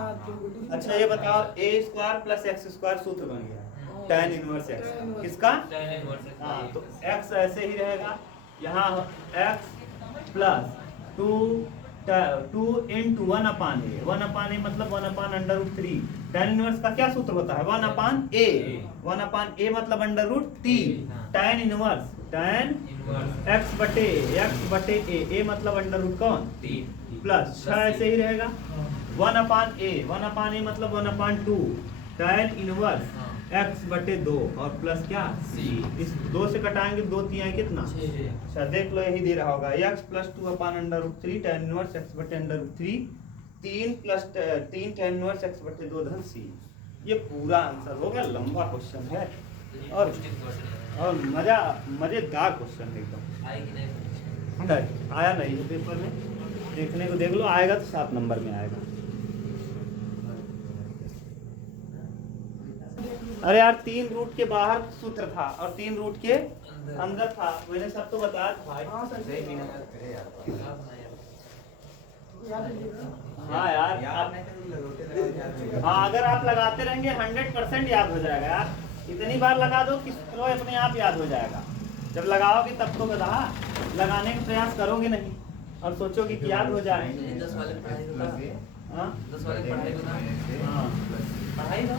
अच्छा ये बताओ, a square plus x square सूत्र बन गया, tan इनवर्स x। किसका? हाँ, तो x ऐसे ही रहेगा, यहाँ x plus 2 into 1/a, 1/a मतलब 1/√3। tan इनवर्स का क्या सूत्र होता है? 1/a, 1/a मतलब √3। tan इनवर्स x बटे a, a मतलब √3। प्लस 6 ऐसे ही रहेगा 1/a मतलब 1/2 tan इनवर्स x बटे 2 और प्लस क्या c। इस 2 से कटाएंगे 2 तिहाई कितना 6। अच्छा देख लो यही दे रहा होगा x + 2/√3 tan इनवर्स x बटे √3 3 + 3 tan इनवर्स x बटे 2 धन c। ये पूरा आंसर होगा, लंबा क्वेश्चन है और मजेदार क्वेश्चन है एकदम। आया नहीं है पेपर में, देखने को देख लो, आएगा तो 7 नंबर में आएगा। अरे यार 3 रूट के बाहर सूत्र था और 3 रूट के अंदर था, मैंने सब तो बताया था। हाँ यार हाँ, अगर आप लगाते रहेंगे 100% याद हो जाएगा यार। इतनी बार लगा दो कि सूत्र अपने आप याद हो जाएगा। जब लगाओगे तब तो बता, लगाने का प्रयास करोगे नहीं और सोचोगे कि याद हो जाए। 10 वाले पढ़ाई दो। हाँ 10 वाले पढ़ाई दो ना। हाँ पढ़ाई दो।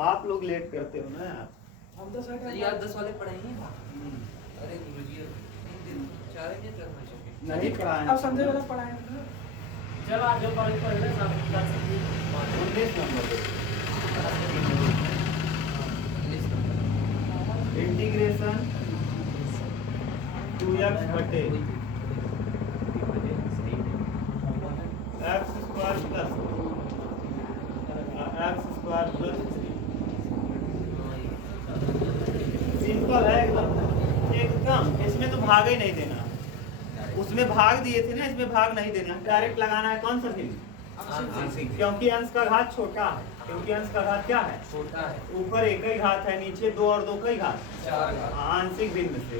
आप लोग लेट करते हो ना यार। हम 10 वाले पढ़ाएंगे। अरे गुरुजी 4 दिन करना चाहिए। नहीं पढ़ाए अब संजय वाला पढ़ाएंगे। चल आज जो पढ़ ले सब 19 नंबर इंटीग्रेशन 2x बटे x स्क्वायर प्लस सिंपल है एकदम। इसमें तो भाग ही नहीं देना, उसमें भाग दिए थे ना, इसमें भाग नहीं देना, डायरेक्ट लगाना है। कौन सा फिर? क्योंकि अंश का घात छोटा है, क्योंकि अंश का घात क्या है छोटा है। ऊपर एक ही घात है, नीचे 2 और 2 का ही घात, 4 घात। आंशिक भिन्न से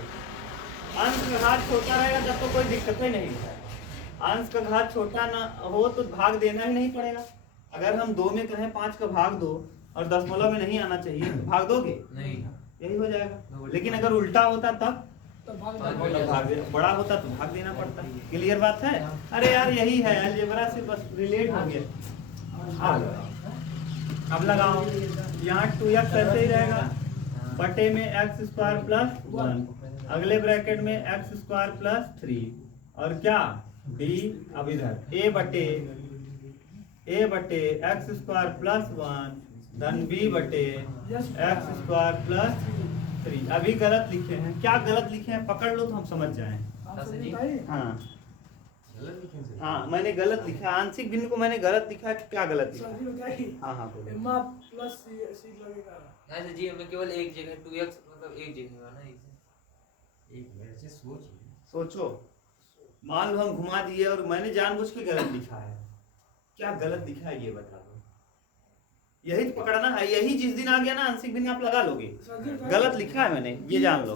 अंश का घात छोटा रहेगा तब तो कोई दिक्कत ही नहीं है। अंश का घात छोटा ना हो तो भाग देना ही नहीं पड़ेगा। अगर हम 2 में कहें 5 का भाग 2 और दशमलव में नहीं आना चाहिए तो भाग दोगे नहीं, यही हो जाएगा। लेकिन अगर उल्टा होता तब भाग भाग देना, बड़ा होता तो भाग देना पड़ता। क्लियर बात है? अरे यार यही है, अलजेब्रा से बस रिलेट हो गया। अब लगाओ, यहाँ 2x ऐसे ही रहेगा, बटे में x स्क्वायर प्लस 1, अगले ब्रैकेट में x स्क्वायर प्लस 3 और क्या d, अब इधर a बटे x स्क्वायर प्लस 1 धन b बटे x स्क्वायर प्लस 3। अभी गलत लिखे हैं, क्या गलत लिखे हैं पकड़ लो तो हम समझ जाएं। हाँ हाँ मैंने गलत लिखा, आंशिक भिन्न को मैंने गलत लिखा, क्या गलत लिखा? हाँ हाँ बोलो। प्लस सी लगेगा। ऐसे जी हमें केवल एक जगह 2x मतलब एक जगह ना, इसे एक मिनट से सोचो, मान लो हम घुमा दिए और मैंने जानबूझ के गलत लिखा है, क्या गलत लिखा है ये बता दो। यही तो पकड़ना है, यही जिस दिन आ गया ना आंशिक भिन्न आप लगा लोगे। गलत लिखा है मैंने, ये जान लो।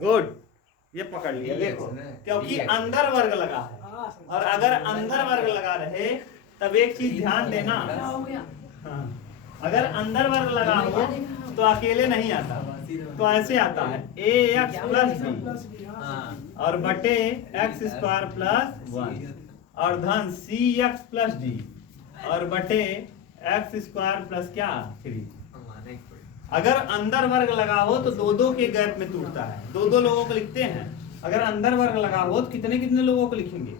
गुड, ये पकड़ लिया। देखो क्योंकि अंदर वर्ग लगा है, और अगर अंदर वर्ग लगा रहे तब एक चीज ध्यान देना, हाँ, अगर अंदर वर्ग लगा हो तो अकेले नहीं आता, तो ऐसे आता है ax प्लस b और बटे x स्क्वायर प्लस 1 और धन cx प्लस d और बटे x स्क्वायर प्लस क्या 3। अगर अंदर वर्ग लगा हो तो 2-2 के गैप में टूटता है, 2-2 लोगों को लिखते हैं। अगर अंदर वर्ग लगा हो तो कितने कितने लोगों को लिखेंगे?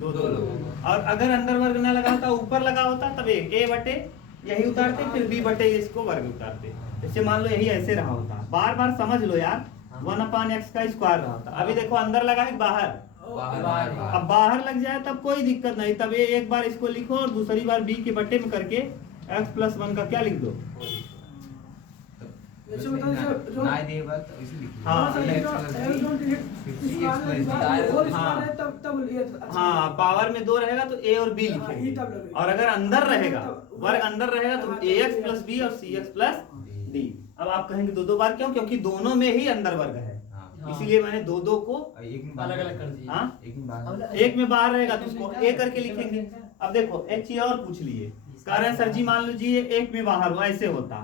2-2 लोगों। और अगर अंदर वर्ग ना लगा होता, ऊपर लगा होता, तब एक a बटे यही उतारते, फिर b बटे इसको वर्ग उतारते। जैसे मान लो यही ऐसे रहा होता, बार बार समझ लो यार, 1/x का स्क्वायर रहा होता। अभी देखो अंदर लगा है बाहर, अब बाहर लग जाए तब कोई दिक्कत नहीं, तब एक बार इसको लिखो और दूसरी बार b के बटे में करके x प्लस 1 का क्या लिख दो। हाँ पावर में 2 रहेगा तो a और b लिखेंगे, और अगर अंदर रहेगा वर्ग अंदर रहेगा तो ax प्लस b और cx प्लस d। अब आप कहेंगे 2-2 बार क्यों? क्योंकि दोनों में ही अंदर वर्ग है, इसीलिए मैंने 2-2 को अलग अलग कर दिया। हाँ एक में बाहर रहेगा तो उसको a करके लिखेंगे। अब देखो एक चीज और पूछ लिए, कह रहे हैं सर जी मान लीजिए एक में बाहर हुआ, ऐसे होता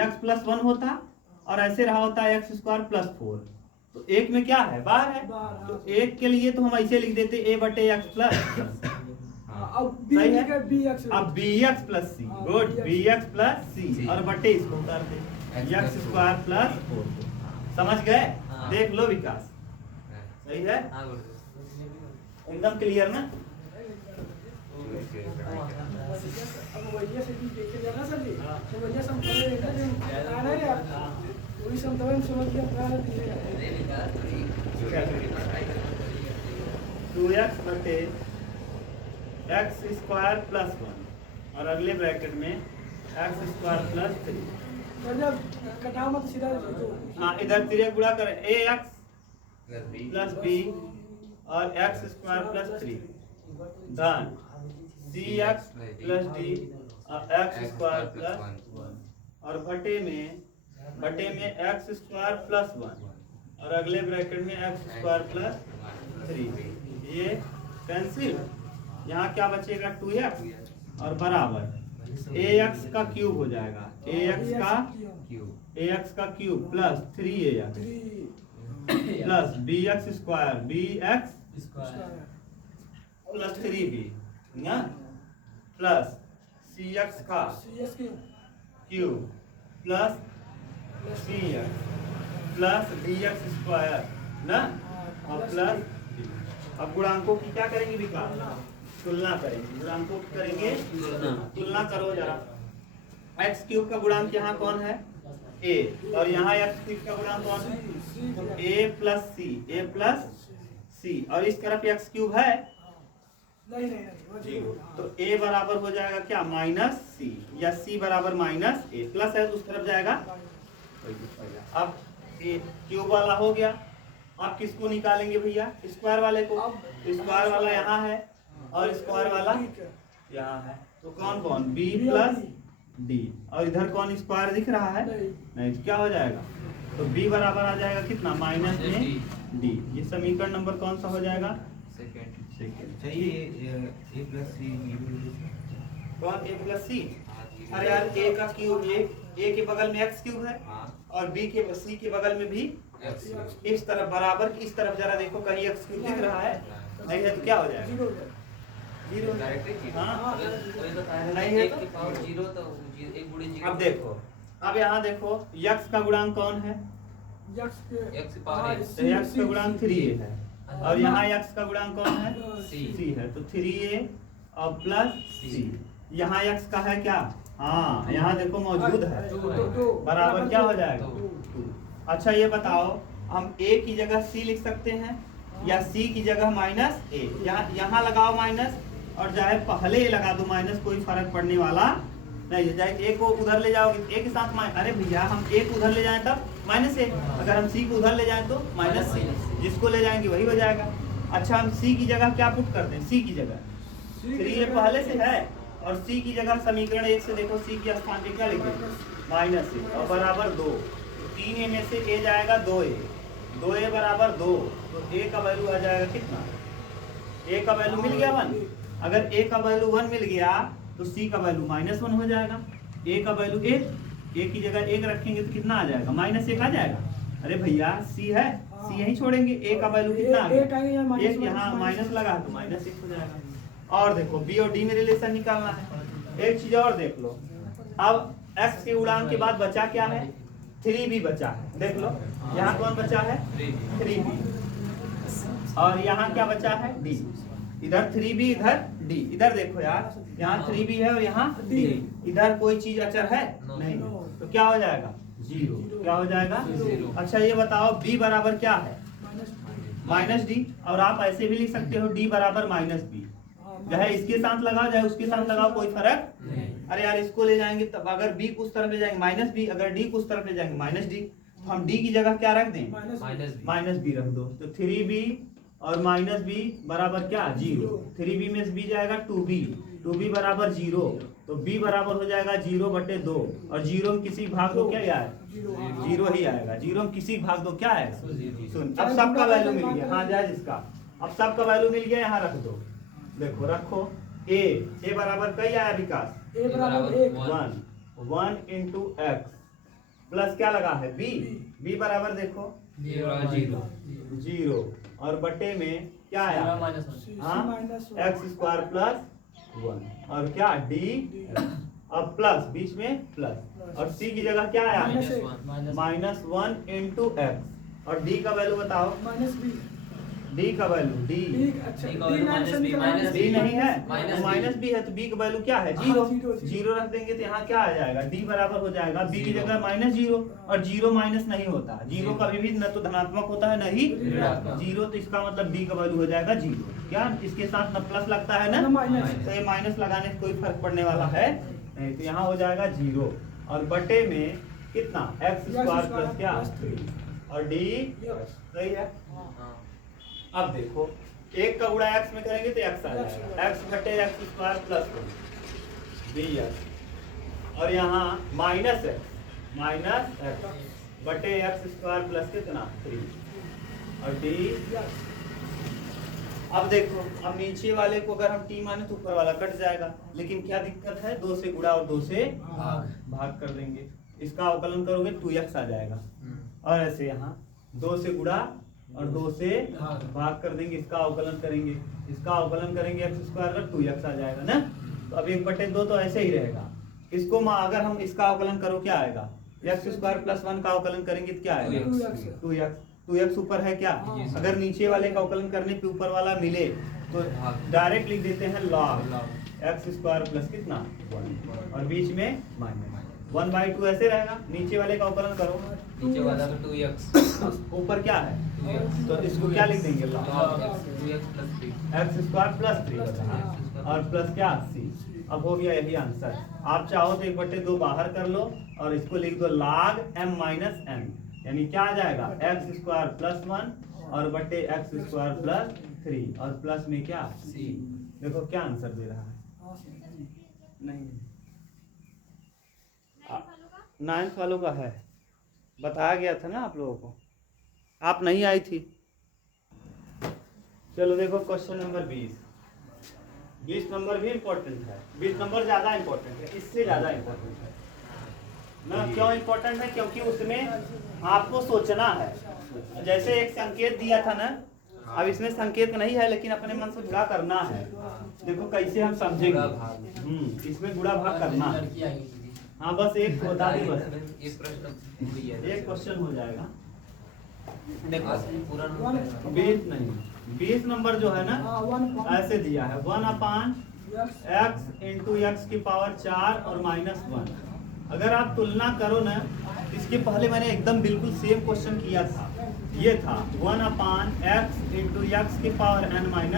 x प्लस 1 होता और ऐसे रहा होता x स्क्वायर प्लस 4, तो एक में क्या है बाहर है, तो एक के लिए तो हम ऐसे लिख देते a बटे x प्लस सही है। अब bx plus c, good, bx plus c और बटे इसको उतारते x स्क्वायर प्लस 4। समझ गए? हाँ। देख लो विकास, सही है, हाँ गुरुजी। एकदम क्लियर ना? अब वही से देखे जाना सर जी, तो वही सम करे ना जो आ रहा है आप वही सम तो समझ के अपना दिए अरे विकास थोड़ी पढ़ाई करनी है। 2x बटे एक्स स्क्वायर प्लस 1 और अगले ब्रैकेट में एक्स स्क्वायर प्लस 3। सर जब कटाव मत सीधा तो हाँ, इधर तिरक गुणा करें ax प्लस b और एक्स स्क्वायर प्लस 3 धन cx प्लस d और एक्स स्क्वायर प्लस 1 और बटे में एक्स स्क्वायर प्लस 1 और अगले ब्रैकेट में एक्स स्क्वायर प्लस 3। ये कैंसिल, यहाँ क्या बचेगा 2x और बराबर ax का क्यूब हो जाएगा, ax का cube plus 3ax plus bx square bx plus 3b ना प्लस cx का सीएस की cube plus cx plus dx square ना और प्लस अब गुणांकों की क्या करेंगे विकास? तुलना करेंगे, गुणांकों की करेंगे तुलना करो जरा। x क्यूब का गुणांक यहाँ कौन है? a और यहाँ x क्यूब का गुणांक कौन है? तो a प्लस c और इस तरफ x क्यूब है नहीं तो a बराबर हो जाएगा क्या? माइनस c या c बराबर माइनस a प्लस है तो उस तरफ जाएगा। अब a क्यूब वाला हो गया, आप किसको निकालेंगे भैया? स्क्वायर वाले को। स्क्वायर वाला यहाँ है और स्क्वायर वाला यहाँ है, तो कौन कौन? b प्लस d और इधर कौन स्क्वायर दिख रहा है? नहीं, तो क्या हो जाएगा? तो b बराबर आ जाएगा कितना? माइनस में d। ये समीकरण नंबर कौन सा हो जाएगा? सेकंड। चाहिए a प्लस सी कौन a प्लस c? अरे यार a का क्यूब a के बगल में x क्यूब है और b के c के बगल में भी इस तरफ बराबर की इस तरफ जरा देखो कहीं x क्यूब दिख रहा है? नहीं है तो क्या हो जाएगा? जीरो। हाँ नहीं है तो जीरो तो एक गुणे जीरो। अब देखो, अब यहाँ देखो x का गुणांक कौन है? x पावर तो x का गुणांक 3a है और यहाँ x का गुणांक कौन है? c c है, तो 3a और प्लस c। यहाँ x का है क्या? हाँ, यहाँ देखो मौजूद है, बराबर क्या हो जाएगा? 2। अच्छा ये बताओ, हम a की जगह c लिख सकते हैं या c की जगह माइनस a? यहाँ लगाओ माइनस और चाहे पहले लगा दो माइनस, कोई फर्क पड़ने वाला नहीं। चाहे a को उधर ले जाओगे a के साथ अरे भैया हम a को उधर ले जाएं तब माइनस a, अगर हम c को उधर ले जाएं तो माइनस c, जिसको ले जाएंगे वही हो जाएगा। अच्छा हम c की जगह क्या पुट करते हैं? c की जगह 3a पहले से है और c की जगह समीकरण 1 से देखो c के स्थान पे क्या लिखे? माइनस a और बराबर 2। 3a में से a जाएगा 2a बराबर 2, तो a का वैल्यू आ जाएगा कितना? a का वैल्यू मिल गया 1। अगर a का वैल्यू 1 मिल गया तो c का वैल्यू -1 हो जाएगा। a का वैल्यू 1, a की जगह 1 रखेंगे तो कितना आ जाएगा? -1 आ जाएगा। अरे भैया c है, c यहीं छोड़ेंगे, a का वैल्यू कितना आ गया? 1 यहाँ माइनस लगा तो -1 हो जाएगा। और देखो b और d में रिलेशन निकालना है। एक चीज और देख लो, अब x के गुणांक के बाद बचा क्या है? 3b बचा है। देख लो यहाँ कौन बचा है? 3b और यहाँ क्या बचा है? d। इधर 3b इधर d, इधर देखो यार, यहाँ 3b है और यहाँ d, इधर कोई चीज अचर है नहीं, तो क्या हो जाएगा? 0। क्या हो जाएगा? अच्छा ये बताओ b बराबर क्या है? -d। और आप ऐसे भी लिख सकते हो d बराबर -b, चाहे इसके साथ लगाओ चाहे उसके साथ लगाओ, कोई फर्क नहीं। अरे यार इसको ले जाएंगे तब अगर b को उस तरफ ले जाएंगे -b, अगर d को उस तरफ ले जाएंगे -d, तो हम d की जगह क्या रख दें? -b रख दो। तो 3b और -b बराबर क्या? 0। 3b में से b जाएगा 2b बराबर 0, तो b बराबर हो जाएगा 0/2 और 0 में किसी भाग दो क्या यार? 0 ही आएगा। 0 में किसी भाग दो क्या है? सुन, अब सबका वैल्यू मिल गया। हाँ जाए जिसका, अब सबका वैल्यू मिल गया, यहाँ रख दो। देखो रखो a बराबर कई आया विकास? a बराबर 1 into x प्लस क्या लगा है? b बराबर देखो 0 और बटे में क्या आया? हाँ, x स्क्वायर प्लस 1 और क्या d अब प्लस बीच में प्लस और सी की जगह क्या आया -1 इंटू एक्स और डी का वैल्यू बताओ -b डी का वैल्यू डी अच्छा D का वैल्यू डी नहीं है माइनस माइनस बी है तो बी का वैल्यू क्या है हाँ, जीरो जीरो। जीरो रख देंगे तो यहाँ क्या आ जाएगा डी बराबर हो जाएगा बी की जगह -0 और जीरो माइनस नहीं होता जीरो कभी भी न तो धनात्मक होता है न ही ऋणात्मक। जीरो तो इसका मतलब डी का वैल्यू हो जाएगा जीरो क्या इसके साथ न प्लस लगता है ना ना माइनस। तो ये माइनस लगाने से कोई फर्क पड़ने वाला है नहीं तो यहाँ हो जाएगा जीरो और बटे में कितना एक्स स्क्वायर प्लस क्या और डी सही है हाँ अब देखो एक का गुणा x में करेंगे तो x आ जाएगा x बटे एक्स स्क्वायर प्लस बी और यहाँ माइनस एक्स बटे एक्स स्क्वायर प्लस कितना 3 और डी अब देखो अब नीचे वाले को अगर हम t माने तो ऊपर वाला कट जाएगा लेकिन क्या दिक्कत है 2 से गुणा और 2 से भाग कर देंगे इसका अवकलन करोगे 2x आ जाएगा और ऐसे यहाँ 2 से गुणा और 2 से भाग कर देंगे इसका अवकलन करेंगे एक्स स्क्वायर का 2x आ जाएगा ना तो अब 1/2 तो ऐसे ही रहेगा इसको अगर हम इसका अवकलन करो क्या आएगा एक्स स्क्वायर प्लस 1 का अवकलन करेंगे तो क्या आएगा 2x ऊपर है क्या अगर नीचे वाले का अवकलन करने पे ऊपर वाला मिले तो डायरेक्ट लिख देते हैं log एक्स स्क्वायर प्लस कितना 1 और बीच में -1/2 ऐसे रहेगा नीचे वाले का अवकलन करो नीचे वाला का 2x ऊपर क्या है तो इसको क्या लिख देंगे log 2x plus 3 x square plus 3 होता और प्लस क्या c अब हो गया यही आंसर आप चाहो तो 1/2 बाहर कर लो और इसको लिख दो log m माइनस n यानी क्या आ जाएगा एक्स स्क्वायर प्लस 1 और बटे एक्स स्क्वायर प्लस 3 और प्लस में क्या c देखो क्या आंसर दे रहा है नहीं 9th वालों का है बताया गया था ना आप लोगों को आप नहीं आई थी चलो देखो क्वेश्चन नंबर 20 नंबर भी इम्पोर्टेंट है 20 नंबर ज्यादा इम्पोर्टेंट है इससे ज्यादा इम्पोर्टेंट है ना क्यों इम्पोर्टेंट है क्योंकि उसमें आपको सोचना है जैसे एक संकेत दिया था ना अब इसमें संकेत नहीं है लेकिन अपने मन से गुणा करना है देखो कैसे हम समझेंगे इसमें गुणा भाग करना है हाँ बस एक बता दी बस एक प्रश्न एक क्वेश्चन हो जाएगा देखो पूरा 20 नहीं 20 नंबर जो है ना ऐसे दिया है 1/x इंटू एक्स की पावर 4 और -1 अगर आप तुलना करो ना इसके पहले मैंने एकदम बिल्कुल सेम क्वेश्चन किया था ये था 1/x इंटू एक्स की पावर n-1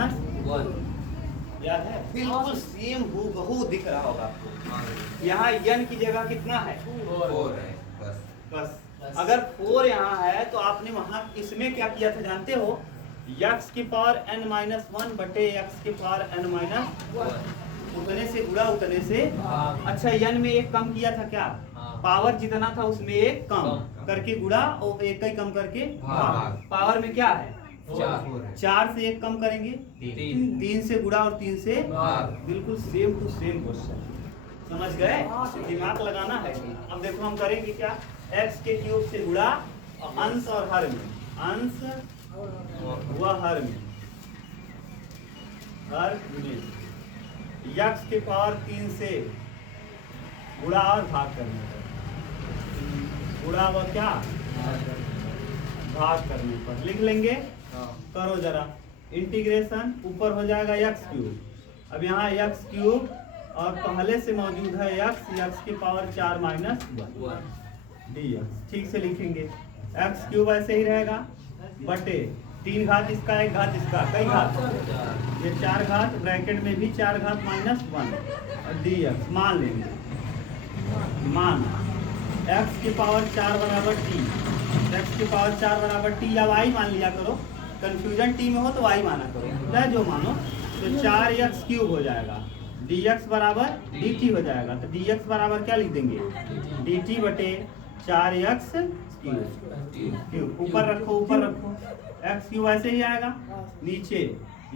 याद है बिल्कुल सेम हूबहू दिख रहा होगा आपको यहाँ n की जगह कितना है 4 है बस बस अगर 4 यहाँ है तो आपने वहां इसमें क्या किया था जानते हो x की पावर n-1 बटे x की पावर n-1 उतने से गुणा उतने से अच्छा n में एक कम किया था क्या पावर जितना था उसमें एक कम करके गुणा और एक ही कम करके पावर में क्या है 4 से एक कम करेंगे 3 से गुणा और 3 से बिल्कुल सेम टू सेम क्वेश्चन समझ गए दिमाग लगाना है अब देखो हम करेंगे क्या x के क्यूब से गुणा अंश और हर में अंश व हर में x के पावर 3 से गुणा और भाग करने पर गुणा व क्या भाग करने पर लिख लेंगे करो जरा इंटीग्रेशन ऊपर हो जाएगा x³ अब यहाँ x³ और पहले से मौजूद है x की पावर 4 -1 dx ठीक से लिखेंगे x³ ऐसे ही रहेगा बटे 3 घात इसका 1 घात इसका कई घात ये 4 घात ब्रैकेट में भी 4 घात -1 और dx मान लेंगे मान x की पावर 4 बराबर t x की पावर 4 बराबर t या y मान लिया करो कंफ्यूजन t में हो तो y माना करो चाहे जो मानो तो 4x³ हो जाएगा dx बराबर dt हो जाएगा तो dx बराबर क्या लिख देंगे dt बटे 4x³ ऊपर रखो x³ ऐसे ही आएगा नीचे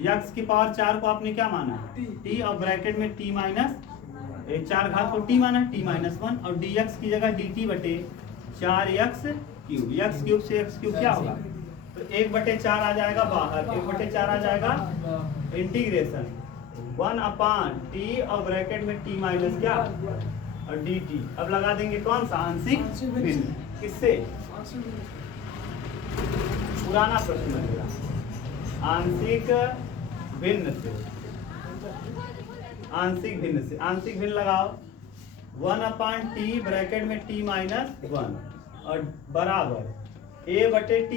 x की पावर 4 को आपने क्या माना t और ब्रैकेट में t माइनस 4 घात को t माना t -1 और dx की जगह dt बटे 4x³ x³ से x³ क्या होगा तो 1/4 आ जाएगा बाहर 1/4 आ जाएगा इंटीग्रेशन 1/t और ब्रैकेट में t माइनस क्या और dt। अब लगा देंगे कौन सा आंशिक आंशिक भिन्न। भिन्न, किससे? आंशिक भिन्न। पुराना प्रश्न है मेरा, आंशिक भिन्न से, आंशिक भिन्न से। आंशिक भिन्न लगाओ 1/t ब्रैकेट में t माइनस 1 और बराबर a बटे t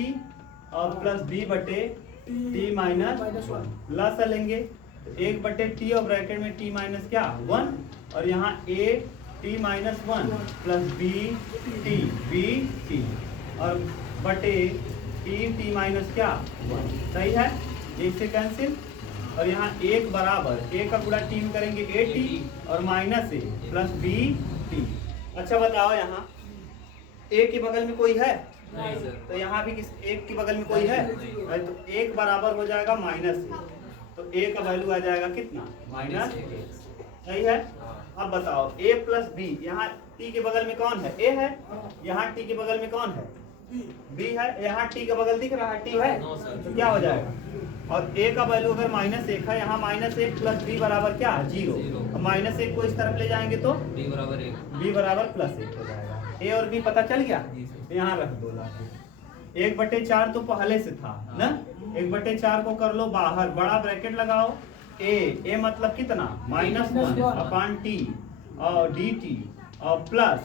और प्लस b बटे t माइनस 1। लस लेंगे तो 1 बटे t और ब्रैकेट में t माइनस क्या 1 और यहाँ a t minus 1 plus b t और बटे t माइनस क्या 1। सही है, एक से कैंसिल और यहाँ एक बराबर a का गुणा t में करेंगे at और minus a plus b t। अच्छा बताओ यहाँ a के बगल में कोई है? नहीं सर। तो यहाँ भी किस एक के बगल में कोई है? नहीं। तो एक बराबर हो जाएगा माइनस ए, तो a का वैल्यू आ जाएगा कितना माइनस। सही है। अब बताओ a प्लस बी, यहाँ t के बगल में कौन है? a है। यहाँ t के बगल में कौन है? b है। यहाँ t का बगल दिख रहा है t है, नो सर। तो क्या हो जाएगा? और a का वैल्यू अगर -1 है, यहाँ -1 प्लस b बराबर क्या 0। अब -1 को इस तरफ ले जाएंगे तो b बराबर 1। b बराबर +1 हो जाएगा। a और b पता चल गया, जी सर। यहाँ रख दो लाके। 1/4 तो पहले से था ना, 1/4 को कर लो बाहर, बड़ा ब्रैकेट लगाओ। a मतलब कितना -1/t और dt और प्लस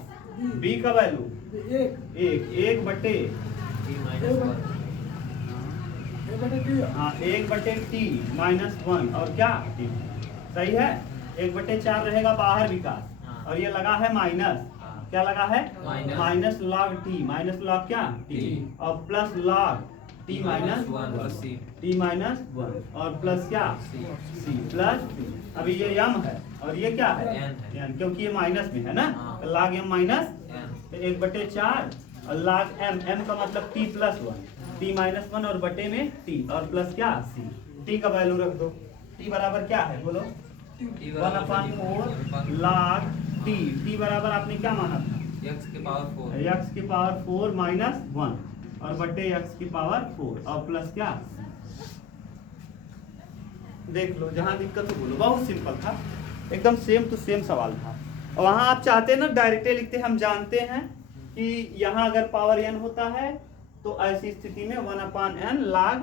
b का वैल्यू एक 1 बटे b माइनस 1। एक बटे टी। हाँ 1/t माइनस 1 और क्या t। सही है। 1/4 रहेगा बाहर विकास हाँ। और ये लगा है माइनस, हाँ। क्या लगा है minus. Minus log t, minus log क्या t और plus log t minus 1 plus c। t minus 1 और प्लस क्या c। c plus t। अभी ये m है और ये क्या है n है। n, क्योंकि ये माइनस में है ना, हाँ। तो log m माइनस n। 1/4 और log m का मतलब t प्लस 1, t माइनस 1 और बटे में t और प्लस क्या c। t का वैल्यू रख दो, t बराबर क्या है बोलो? t 1/4 log t बराबर आपने क्या माना था? x के पावर 4। x की पावर 4 माइनस 1 और बटे x की पावर 4 और प्लस क्या। देख लो जहां दिक्कत हो बोलो, बहुत सिंपल था, एकदम सेम टू सेम सवाल था। और वहां आप चाहते ना डायरेक्ट लिखते, हम जानते हैं कि यहाँ अगर पावर n होता है तो ऐसी स्थिति में 1/n log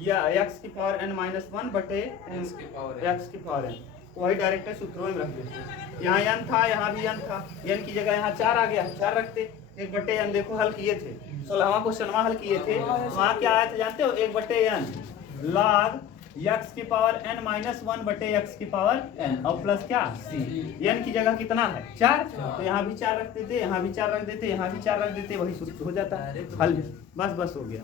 या x की पावर n माइनस 1 बटे x की पावर x की पावर n, वही डायरेक्ट सूत्रों में रख देते। यहाँ n था, यहाँ भी n था, n की जगह यहाँ 4 आ गया, 4 रखते। 1/n देखो हल किए थे, 16वां क्वेश्चन हल किए थे, वहाँ क्या आया था जानते हो? 1/n log x की पावर n माइनस 1 बटे x की पावर n और प्लस क्या c। n की जगह कितना है 4, तो यहाँ भी 4 रख देते, यहाँ भी 4 रख देते, यहाँ भी 4 रख देते, वही सूत्र हो जाता है हल। बस हो गया।